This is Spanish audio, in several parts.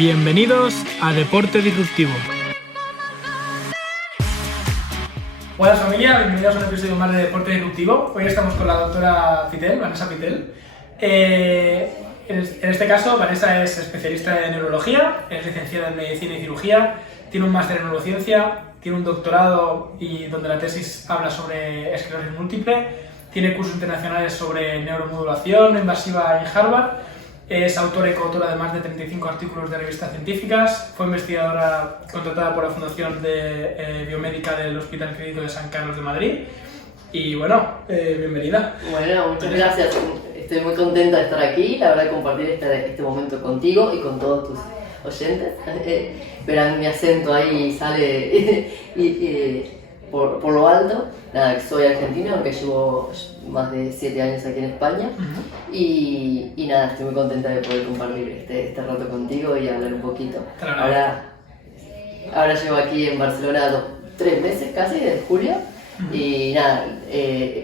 Bienvenidos a Deporte Disruptivo. Buenas familia, bienvenidos a un episodio más de Deporte Disruptivo. Hoy estamos con la doctora Pitel, Vanessa Pitel. En este caso, Vanessa es especialista en neurología, es licenciada en medicina y cirugía, tiene un máster en neurociencia, tiene un doctorado y donde la tesis habla sobre esclerosis múltiple, tiene cursos internacionales sobre neuromodulación invasiva en Harvard, es autora y coautora de más de 35 artículos de revistas científicas, fue investigadora contratada por la Fundación de Biomédica del Hospital Clínico de San Carlos de Madrid y bueno, bienvenida. Bueno, muchas gracias. Estoy muy contenta de estar aquí, la verdad, compartir este momento contigo y con todos tus oyentes. Verán mi acento ahí sale por lo alto. Nada, soy argentina, aunque llevo más de 7 años aquí en España. Y nada, estoy muy contenta de poder compartir este rato contigo y hablar un poquito. Ahora llevo aquí en Barcelona 3 meses casi, desde julio. Y nada,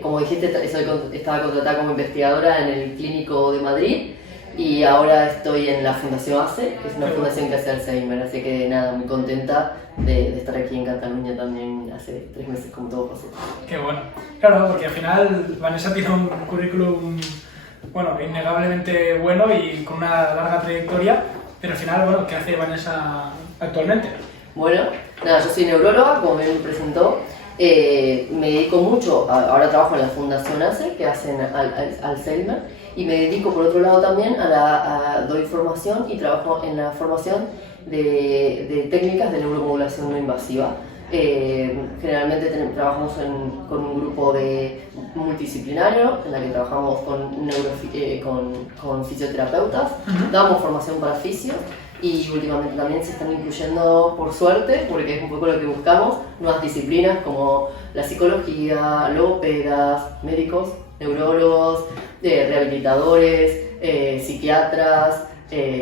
como dijiste, estaba contratada como investigadora en el Clínico de Madrid y ahora estoy en la Fundación ACE, que es una fundación que hace Alzheimer, así que nada, muy contenta de estar aquí en Cataluña también hace 3 meses, como todo pasó. Qué bueno. Claro, porque al final Vanessa tiene un currículum, bueno, innegablemente bueno y con una larga trayectoria, pero al final, bueno, ¿qué hace Vanessa actualmente? Bueno, nada, yo soy neuróloga, como me presentó. Me dedico mucho, ahora trabajo en la Fundación ACE, que hacen Alzheimer, y me dedico por otro lado también doy formación y trabajo en la formación de técnicas de neuromodulación no invasiva. Generalmente trabajamos con un grupo multidisciplinario en la que trabajamos con fisioterapeutas, damos formación para fisios. Y últimamente también se están incluyendo, por suerte, porque es un poco lo que buscamos, nuevas disciplinas como la psicología, logopedas, médicos, neurólogos, rehabilitadores, psiquiatras,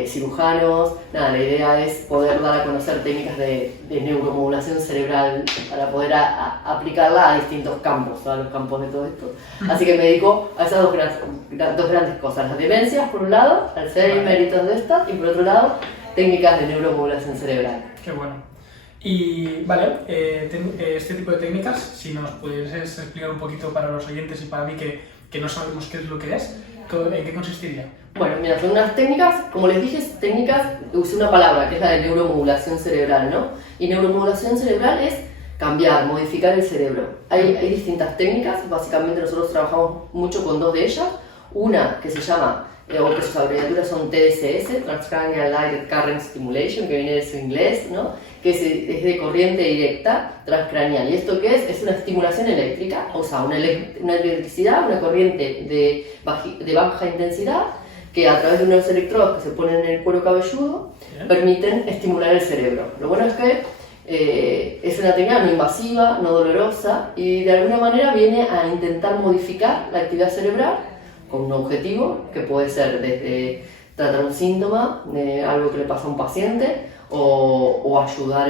cirujanos. Nada, la idea es poder dar a conocer técnicas de neuromodulación cerebral para poder aplicarla a distintos campos, a los campos de todo esto. Así que me dedico a esas dos grandes cosas, las demencias por un lado, Alzheimer y todo esto, y por otro lado, técnicas de neuromodulación cerebral. Qué bueno. Y vale, este tipo de técnicas, si nos pudieses explicar un poquito para los oyentes y para mí que no sabemos qué es lo que es, ¿en qué consistiría? Bueno, mira, son unas técnicas, como les dije, usé una palabra que es la de neuromodulación cerebral, ¿no? Y neuromodulación cerebral es cambiar, modificar el cerebro. Hay distintas técnicas, básicamente nosotros trabajamos mucho con 2 de ellas. Una que se llama, o que sus abreviaturas son TDCS, Transcranial Direct Current Stimulation, que viene de su inglés, ¿no? Que es de corriente directa transcranial. ¿Y esto qué es? Es una estimulación eléctrica, o sea, una electricidad, una corriente de baja intensidad, que a través de unos electrodos que se ponen en el cuero cabelludo, permiten estimular el cerebro. Lo bueno es que es una técnica no invasiva, no dolorosa, y de alguna manera viene a intentar modificar la actividad cerebral con un objetivo que puede ser desde tratar un síntoma de algo que le pasa a un paciente o ayudar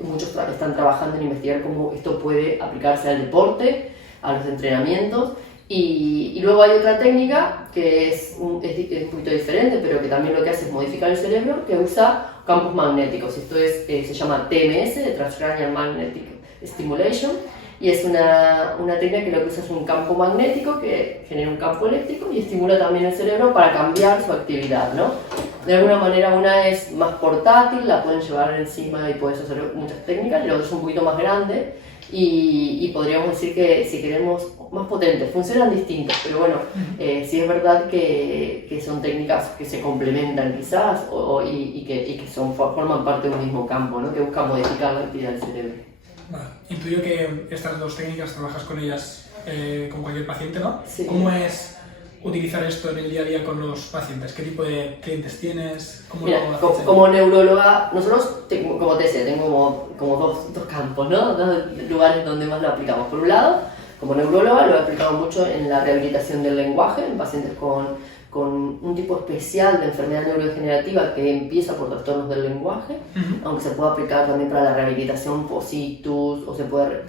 muchos están trabajando en investigar cómo esto puede aplicarse al deporte, a los entrenamientos. Y luego hay otra técnica que es un poquito diferente, pero que también lo que hace es modificar el cerebro, que usa campos magnéticos. Esto se llama TMS, de Transcranial Magnetic Stimulation, y es una técnica que lo que usa es un campo magnético que genera un campo eléctrico y estimula también el cerebro para cambiar su actividad, ¿no? De alguna manera una es más portátil, la pueden llevar encima y puedes hacer muchas técnicas, y la otra es un poquito más grande y podríamos decir que si queremos más potentes, funcionan distintos, pero bueno, sí es verdad que son técnicas que se complementan quizás y que forman parte de un mismo campo, ¿no? Que busca modificar la actividad del cerebro. Vale. Intuyo que estas 2 técnicas trabajas con ellas con cualquier paciente, ¿no? Sí. ¿Cómo es utilizar esto en el día a día con los pacientes? ¿Qué tipo de clientes tienes? ¿Cómo Mira, lo haces? como neuróloga, nosotros, como te decía, tengo como dos campos, ¿no? 2 lugares donde más lo aplicamos. Por un lado, como neuróloga lo he aplicado mucho en la rehabilitación del lenguaje, en pacientes con un tipo especial de enfermedad neurodegenerativa que empieza por trastornos del lenguaje, aunque se puede aplicar también para la rehabilitación post-ictus, o se puede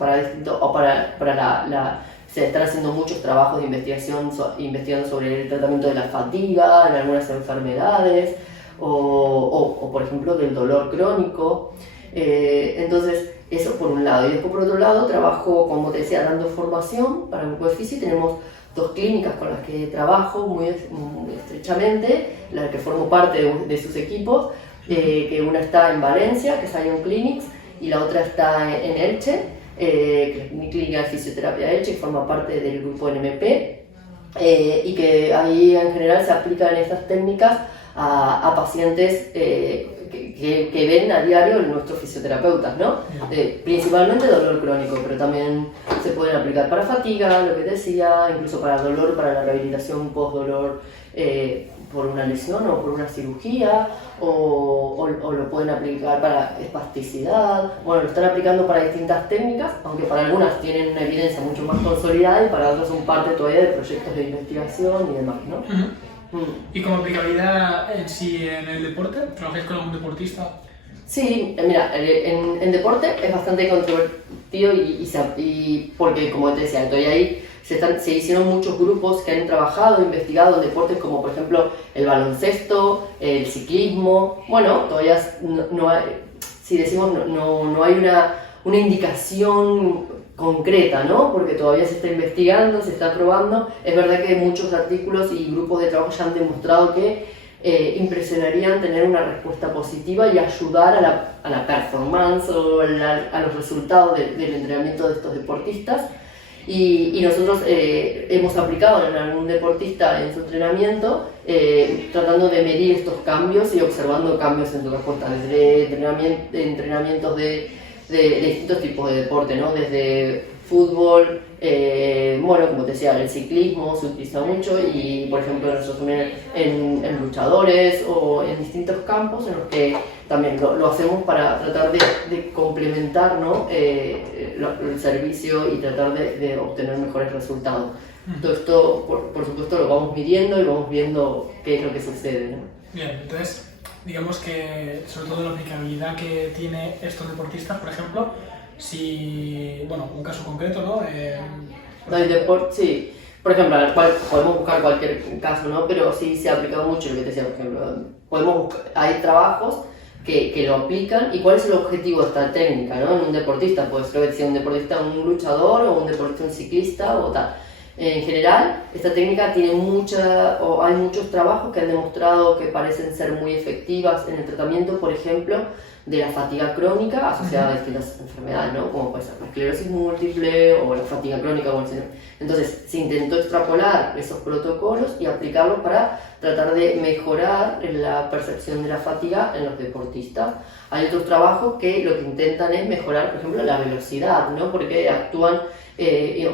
se están haciendo muchos trabajos de investigación investigando sobre el tratamiento de la fatiga en algunas enfermedades, o por ejemplo del dolor crónico. Entonces, eso por un lado. Y después por otro lado, trabajo, como te decía, dando formación para el grupo de Fisi. Tenemos 2 clínicas con las que trabajo muy estrechamente, las que formo parte de sus equipos, que una está en Valencia, que es Ion Clinics, y la otra está en Elche, que es mi clínica de fisioterapia de Elche, que forma parte del grupo NMP, y que ahí en general se aplican estas técnicas a pacientes que ven a diario nuestros fisioterapeutas, ¿no? Principalmente dolor crónico, pero también se pueden aplicar para fatiga, lo que te decía, incluso para dolor, para la rehabilitación post-dolor por una lesión o por una cirugía, o lo pueden aplicar para espasticidad. Bueno, lo están aplicando para distintas técnicas, aunque para algunas tienen una evidencia mucho más consolidada y para otras son parte todavía de proyectos de investigación y demás, ¿no? ¿Y como aplicabilidad en sí en el deporte? ¿Trabajáis con algún deportista? Sí, mira, en deporte es bastante controvertido y porque, como te decía, todavía ahí se hicieron muchos grupos que han trabajado, investigado en deportes como por ejemplo el baloncesto, el ciclismo. Bueno, todavía no hay, si decimos no hay una indicación concreta, ¿no? Porque todavía se está investigando, se está probando. Es verdad que muchos artículos y grupos de trabajo ya han demostrado que impresionarían tener una respuesta positiva y ayudar a la performance o a los resultados del entrenamiento de estos deportistas. Y nosotros hemos aplicado en algún deportista en su entrenamiento, tratando de medir estos cambios y observando cambios en su respuesta, desde entrenamientos de distintos tipos de deporte, ¿no? Desde fútbol, bueno, como te decía, el ciclismo se utiliza mucho y, por ejemplo, nosotros también en luchadores o en distintos campos en los que también lo hacemos para tratar de complementar, ¿no? El servicio y tratar de obtener mejores resultados. Todo esto, por supuesto, lo vamos midiendo y vamos viendo qué es lo que sucede, ¿no? Bien, entonces, digamos que sobre todo la aplicabilidad que tiene estos deportistas, por ejemplo, si, bueno, un caso concreto, ¿no? Sí, por ejemplo, al cual podemos buscar cualquier caso, ¿no? Pero sí se ha aplicado mucho lo que te decía, por ejemplo, hay trabajos que lo aplican. ¿Y cuál es el objetivo de esta técnica, ¿no? En un deportista, pues lo que decía, un deportista, un luchador, o un deportista, un ciclista, o tal. En general, esta técnica tiene hay muchos trabajos que han demostrado que parecen ser muy efectivas en el tratamiento, por ejemplo, de la fatiga crónica asociada a distintas enfermedades, ¿no? Como puede ser la esclerosis múltiple o la fatiga crónica. Entonces, se intentó extrapolar esos protocolos y aplicarlos para tratar de mejorar la percepción de la fatiga en los deportistas. Hay otros trabajos que lo que intentan es mejorar, por ejemplo, la velocidad, ¿no? Porque actúan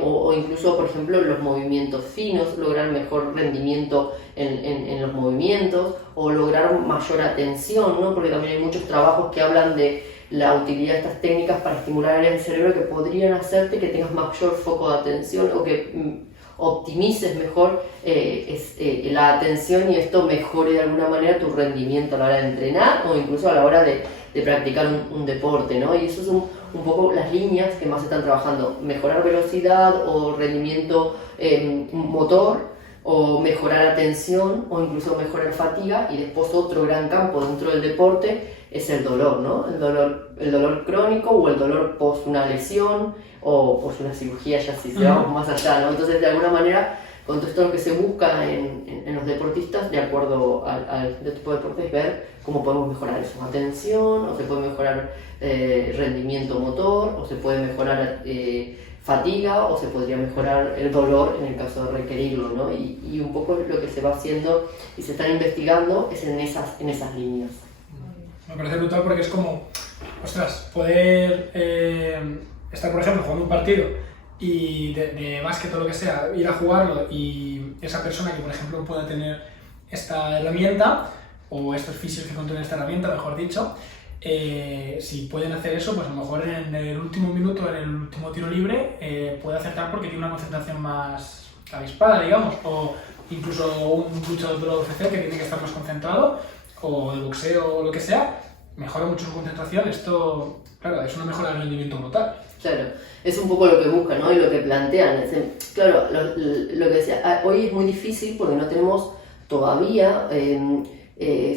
o incluso, por ejemplo, los movimientos finos, lograr mejor rendimiento en los movimientos o lograr mayor atención, ¿no? Porque también hay muchos trabajos que hablan de la utilidad de estas técnicas para estimular áreas del cerebro que podrían hacerte que tengas mayor foco de atención o que optimices mejor la atención y esto mejore de alguna manera tu rendimiento a la hora de entrenar o incluso a la hora de practicar un deporte, ¿no? Y eso es un poco las líneas que más están trabajando: mejorar velocidad o rendimiento motor, o mejorar atención, o incluso mejorar fatiga. Y después otro gran campo dentro del deporte es el dolor, ¿no? El dolor crónico o el dolor post una lesión o post una cirugía, ya si se vamos más allá, ¿no? Entonces, de alguna manera, con todo esto lo que se busca en los deportistas, de acuerdo al tipo de deporte, es ver cómo podemos mejorar eso, atención, o se puede mejorar rendimiento motor, o se puede mejorar fatiga, o se podría mejorar el dolor en el caso de requerirlo, ¿no? Y un poco lo que se va haciendo y se está investigando es en esas líneas. Me parece brutal porque es como, ostras, poder estar, por ejemplo, jugando un partido y de básquet o lo que sea, ir a jugarlo y esa persona que, por ejemplo, pueda tener esta herramienta o estos fisios que controlan esta herramienta, mejor dicho, si pueden hacer eso, pues a lo mejor en el último minuto, en el último tiro libre, puede acertar porque tiene una concentración más avispada, digamos, o incluso un luchador de la UFC que tiene que estar más concentrado, o de boxeo o lo que sea, mejora mucho su concentración. Esto, claro, es una mejora del rendimiento brutal. Claro, es un poco lo que buscan, ¿no? Y lo que plantean. Claro, lo que decía, hoy es muy difícil porque no tenemos todavía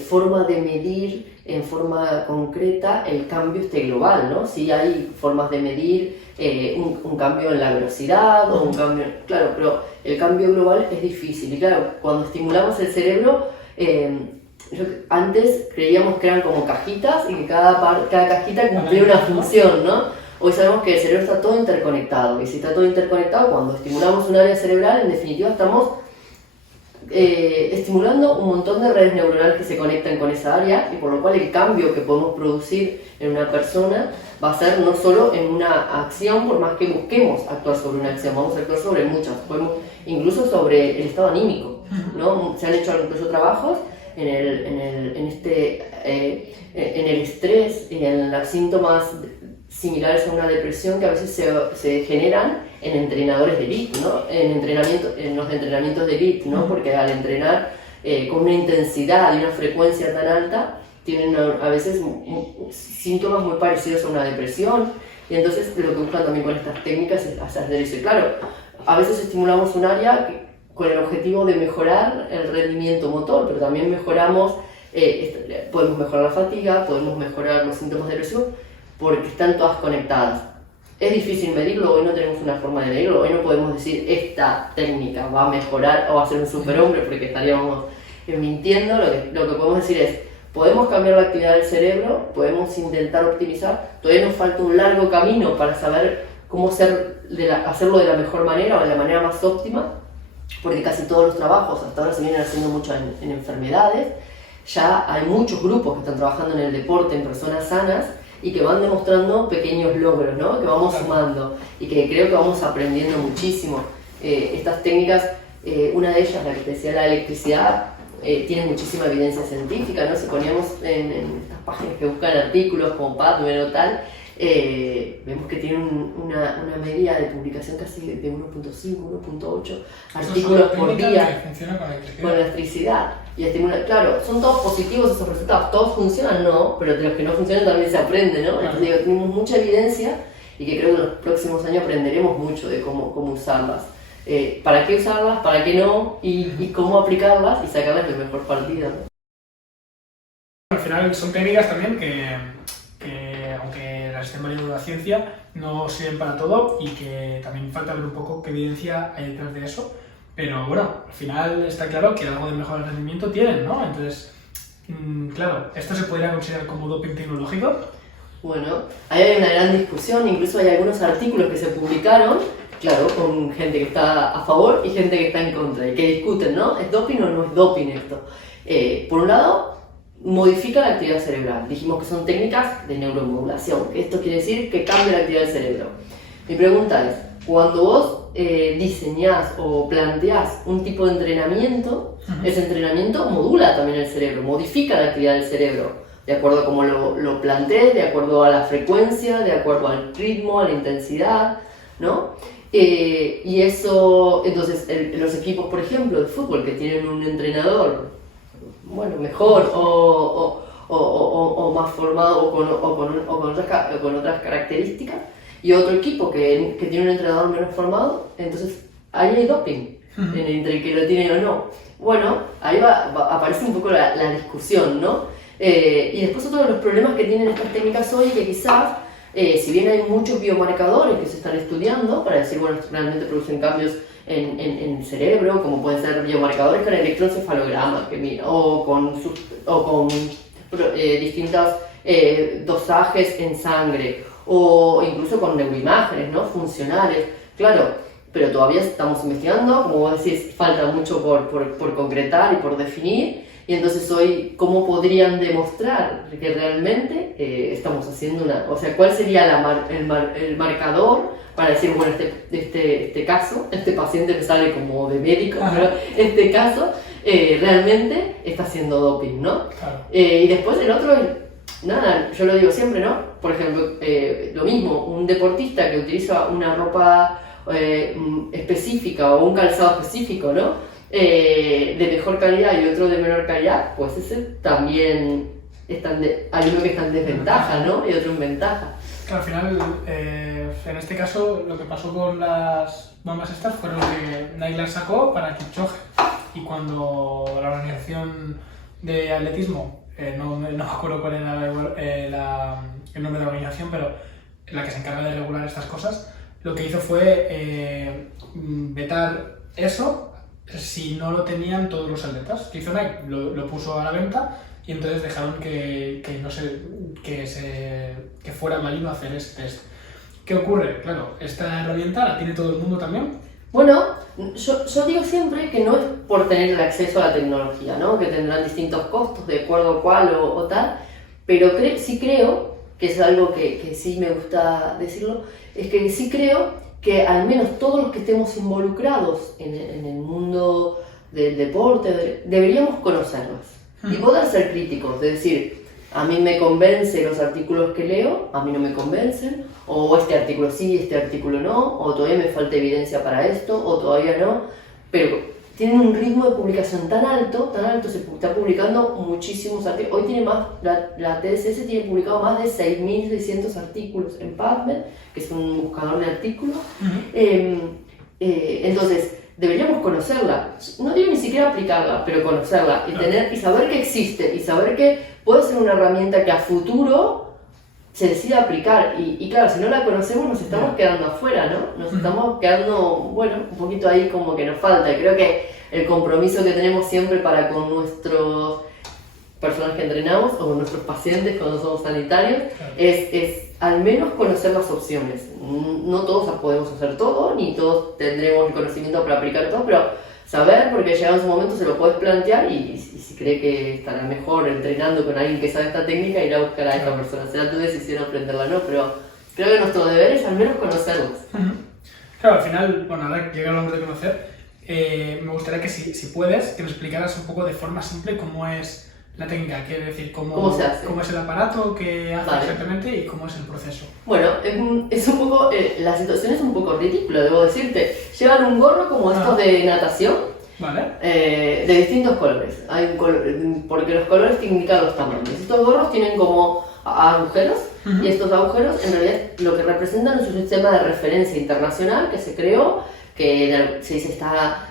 forma de medir en forma concreta el cambio global, ¿no? Si hay formas de medir un cambio en la velocidad o un cambio... Claro, pero el cambio global es difícil. Y claro, cuando estimulamos el cerebro, antes creíamos que eran como cajitas y que cada cajita cumplía una función, ¿no? Hoy sabemos que el cerebro está todo interconectado. Y si está todo interconectado, cuando estimulamos un área cerebral, en definitiva estamos estimulando un montón de redes neuronales que se conectan con esa área, y por lo cual el cambio que podemos producir en una persona va a ser no solo en una acción, por más que busquemos actuar sobre una acción, vamos a actuar sobre muchas, podemos, incluso sobre el estado anímico, ¿no? Se han hecho incluso trabajos en el estrés y en los síntomas similares a una depresión que a veces se generan en entrenadores de elite, ¿no? En los entrenamientos de elite, ¿no? Porque al entrenar con una intensidad y una frecuencia tan alta, tienen a veces síntomas muy parecidos a una depresión, y entonces lo que buscan también con estas técnicas es hacer eso. Claro, a veces estimulamos un área con el objetivo de mejorar el rendimiento motor, pero también mejoramos, podemos mejorar la fatiga, podemos mejorar los síntomas depresivos, porque están todas conectadas. Es difícil medirlo, hoy no tenemos una forma de medirlo, hoy no podemos decir esta técnica va a mejorar o va a ser un superhombre, porque estaríamos mintiendo. Lo que podemos decir es, podemos cambiar la actividad del cerebro, podemos intentar optimizar, todavía nos falta un largo camino para saber cómo hacerlo de la mejor manera o de la manera más óptima, porque casi todos los trabajos hasta ahora se vienen haciendo mucho en enfermedades. Ya hay muchos grupos que están trabajando en el deporte, en personas sanas, y que van demostrando pequeños logros, ¿no? Que vamos sumando y que creo que vamos aprendiendo muchísimo. Estas técnicas, una de ellas, la que te decía, la electricidad, tiene muchísima evidencia científica, ¿no? Si poníamos en estas páginas que buscan artículos como PubMed o tal, vemos que tiene una media de publicación casi de 1.5, 1.8 artículos por día con electricidad. Y estimula, claro, son todos positivos esos resultados, todos funcionan, no, pero de los que no funcionan también se aprende, ¿no? Entonces digo, tenemos mucha evidencia y que creo que en los próximos años aprenderemos mucho de cómo usarlas. Para qué usarlas, para qué no, y cómo aplicarlas y sacarles el mejor partido, ¿no? Al final son técnicas también que aunque las estén validando la ciencia, no sirven para todo, y que también falta ver un poco qué evidencia hay detrás de eso. Pero bueno, al final está claro que algo de mejor rendimiento tienen, ¿no? Entonces, claro, ¿esto se podría considerar como doping tecnológico? Bueno, ahí hay una gran discusión, incluso hay algunos artículos que se publicaron, claro, con gente que está a favor y gente que está en contra, y que discuten, ¿no? ¿Es doping o no es doping esto? Por un lado, modifica la actividad cerebral. Dijimos que son técnicas de neuromodulación. Esto quiere decir que cambia la actividad del cerebro. Mi pregunta es, cuando vos diseñás o planteás un tipo de entrenamiento, ese entrenamiento modula también el cerebro, modifica la actividad del cerebro, de acuerdo a cómo lo plantees, de acuerdo a la frecuencia, de acuerdo al ritmo, a la intensidad, ¿no? Y eso, entonces, los equipos, por ejemplo, de fútbol, que tienen un entrenador, bueno, mejor o más formado o con otras características, y otro equipo que tiene un entrenador menos formado, entonces ahí hay doping entre el que lo tiene o no. Bueno, ahí aparece un poco la discusión, ¿no? Y después otro de los problemas que tienen estas técnicas hoy, que quizás, si bien hay muchos biomarcadores que se están estudiando para decir, bueno, realmente producen cambios en el cerebro, como pueden ser biomarcadores con electroencefalograma, o con distintos dosajes en sangre, o incluso con neuroimágenes, ¿no? Funcionales, claro, pero todavía estamos investigando, como vos decís, falta mucho por concretar y por definir, y entonces hoy, ¿cómo podrían demostrar que realmente estamos haciendo o sea, cuál sería el marcador para decir, bueno, este caso, este paciente me sale como de médico, pero este caso realmente está haciendo doping, ¿no? Claro. Y después el otro, nada, yo lo digo siempre, ¿no? Por ejemplo, lo mismo, un deportista que utiliza una ropa específica o un calzado específico, ¿no? De mejor calidad y otro de menor calidad, pues ese también hay uno que está en desventaja, ¿no? Y otro en ventaja. Claro, al final, en este caso, lo que pasó con las bombas estas fueron que Nike las sacó para Kipchoge, y cuando la Organización de atletismo, no me acuerdo cuál era el nombre de la organización, pero la que se encarga de regular estas cosas, lo que hizo fue vetar eso si no lo tenían todos los atletas. Que hizo Nike, lo puso a la venta y entonces dejaron que fuera maligno hacer ese test. ¿Qué ocurre? Claro, esta herramienta la tiene todo el mundo también. Bueno, yo digo siempre que no es por tener el acceso a la tecnología, ¿no? Que tendrán distintos costos de acuerdo a cuál o tal, pero sí creo, que es algo que sí me gusta decirlo, es que sí creo que al menos todos los que estemos involucrados en el mundo del deporte deberíamos conocerlos y poder ser críticos, de decir, a mí me convencen los artículos que leo, a mí no me convencen, o este artículo sí, este artículo no, o todavía me falta evidencia para esto, o todavía no, pero tienen un ritmo de publicación tan alto, se está publicando muchísimos artículos. Hoy tiene más, la TSS tiene publicado más de 6.600 artículos en PubMed, que es un buscador de artículos. Entonces, deberíamos conocerla, no digo ni siquiera aplicarla, pero conocerla y saber que existe y saber que puede ser una herramienta que a futuro se decida aplicar. Y claro, si no la conocemos nos estamos quedando afuera, ¿no? Nos estamos quedando, bueno, un poquito ahí como que nos falta. Y creo que el compromiso que tenemos siempre para con nuestros personas que entrenamos o con nuestros pacientes cuando somos sanitarios es al menos conocer las opciones. No todos podemos hacer todo, ni todos tendremos el conocimiento para aplicar todo, pero saber, porque llegado en su momento se lo puedes plantear y si cree que estará mejor entrenando con alguien que sabe esta técnica, ir a buscar a esa persona. Será tu decisión aprenderla o no, pero creo que nuestro deber es al menos conocerlos. Claro, al final, bueno, ahora que llega el momento de conocer, me gustaría que si puedes, que nos explicaras un poco de forma simple cómo es la técnica, quiero decir, cómo es el aparato que hace exactamente y cómo es el proceso. Bueno, es un poco, la situación es un poco ridícula, debo decirte. Llevan un gorro como estos de natación, de distintos colores. Porque los colores te indican los tamaños. Estos gorros tienen como agujeros, y estos agujeros en realidad lo que representan es un sistema de referencia internacional que se creó, que se dice está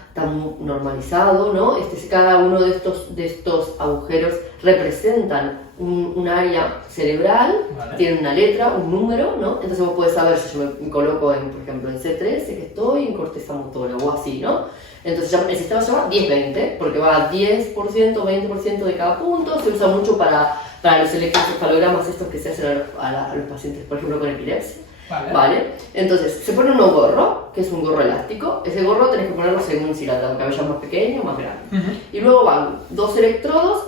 normalizado, ¿no? Cada uno de estos agujeros representan un área cerebral, tiene una letra, un número, ¿no? Entonces vos podés saber si yo me coloco, por ejemplo, en C13, que estoy en corteza motora o así, ¿no? Entonces el sistema se llama 10-20, porque va a 10%, 20% de cada punto, se usa mucho para los electroencefalogramas estos que se hacen a los pacientes, por ejemplo, con epilepsia. Vale. Entonces, se pone un gorro, que es un gorro elástico. Ese gorro tenés que ponerlo según si la cabeza es más pequeña o más grande. Y luego van dos electrodos,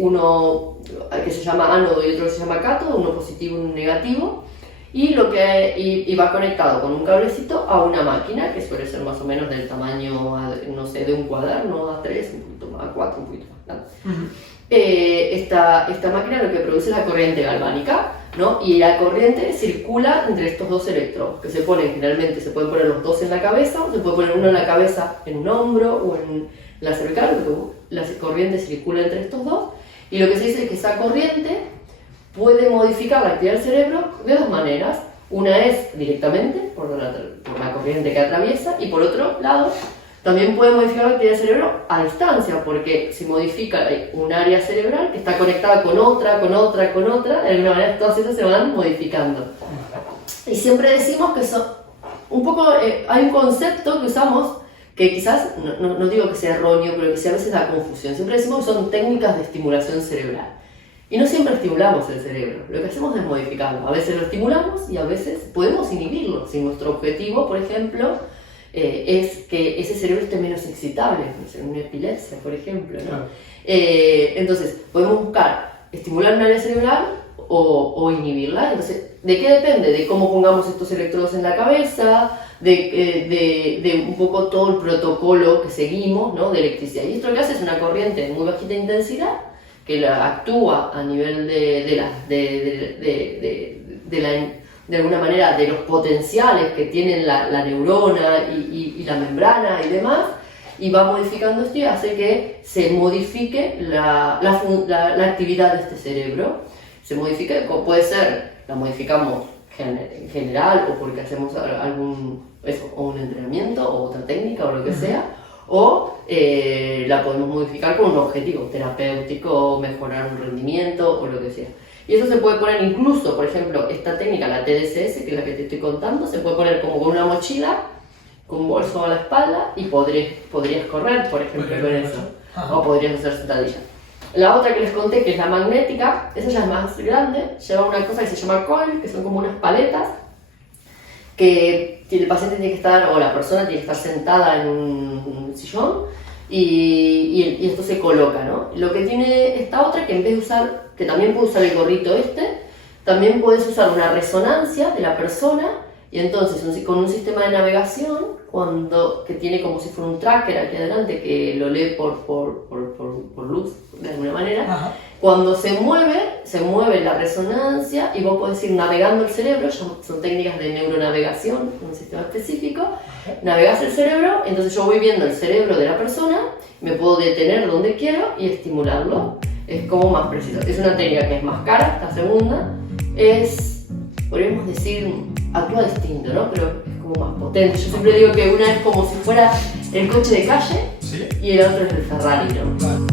uno que se llama ánodo y otro que se llama cátodo, uno positivo y uno negativo. Y va conectado con un cablecito a una máquina que suele ser más o menos del tamaño, no sé, de un cuaderno, A3, un poquito más, A4, un poquito más grande. Esta máquina lo que produce es la corriente galvánica, ¿no? Y la corriente circula entre estos dos electrodos, que generalmente se pueden poner los dos en la cabeza, o se puede poner uno en la cabeza, en un hombro o en la cervical, porque la corriente circula entre estos dos, y lo que se dice es que esa corriente puede modificar la actividad del cerebro de dos maneras. Una es directamente, por la corriente que atraviesa, y por otro lado, también puede modificar la actividad del cerebro a distancia, porque se modifica un área cerebral que está conectada con otra, de alguna manera todas esas se van modificando. Y siempre decimos que un poco, hay un concepto que usamos que quizás, no digo que sea erróneo, pero que sí a veces da confusión. Siempre decimos que son técnicas de estimulación cerebral. Y no siempre estimulamos el cerebro, lo que hacemos es modificarlo. A veces lo estimulamos y a veces podemos inhibirlo. Si nuestro objetivo, por ejemplo, es que ese cerebro esté menos excitable, en una epilepsia, por ejemplo, ¿no? Claro. Entonces, podemos buscar estimular un área cerebral o inhibirla. Entonces, ¿de qué depende? De cómo pongamos estos electrodos en la cabeza, de un poco todo el protocolo que seguimos, ¿no? De electricidad. Y esto lo que hace es una corriente de muy bajita intensidad que actúa a nivel de alguna manera de los potenciales que tienen la neurona y la membrana y demás, y va modificando esto y hace que se modifique la actividad de este cerebro. Se modifica, puede ser, la modificamos en general o porque hacemos un entrenamiento o otra técnica o lo que sea, o la podemos modificar con un objetivo terapéutico, mejorar un rendimiento o lo que sea. Y eso se puede poner incluso, por ejemplo, esta técnica, la TDCS, que es la que te estoy contando, se puede poner como con una mochila, con un bolso a la espalda y podrías correr, por ejemplo, con eso. O podrías hacer sentadillas. La otra que les conté, que es la magnética, esa ya es más grande, lleva una cosa que se llama coil, que son como unas paletas, que el paciente tiene que estar, o la persona tiene que estar sentada en un sillón, y esto se coloca, ¿no? Lo que tiene esta otra, que en vez de usar, que también puede usar el gorrito también puedes usar una resonancia de la persona, y entonces con un sistema de navegación, que tiene como si fuera un tracker aquí adelante, que lo lee por luz, de alguna manera. Ajá. Cuando se mueve la resonancia y vos podés ir navegando el cerebro, son técnicas de neuronavegación, un sistema específico. Navegás el cerebro, entonces yo voy viendo el cerebro de la persona, me puedo detener donde quiero y estimularlo. Es como más preciso. Es una técnica que es más cara, esta segunda. Podríamos decir, actúa distinto, ¿no? Pero es como más potente. Yo siempre digo que una es como si fuera el coche de calle, ¿sí? Y el otro es el Ferrari, ¿no? Claro.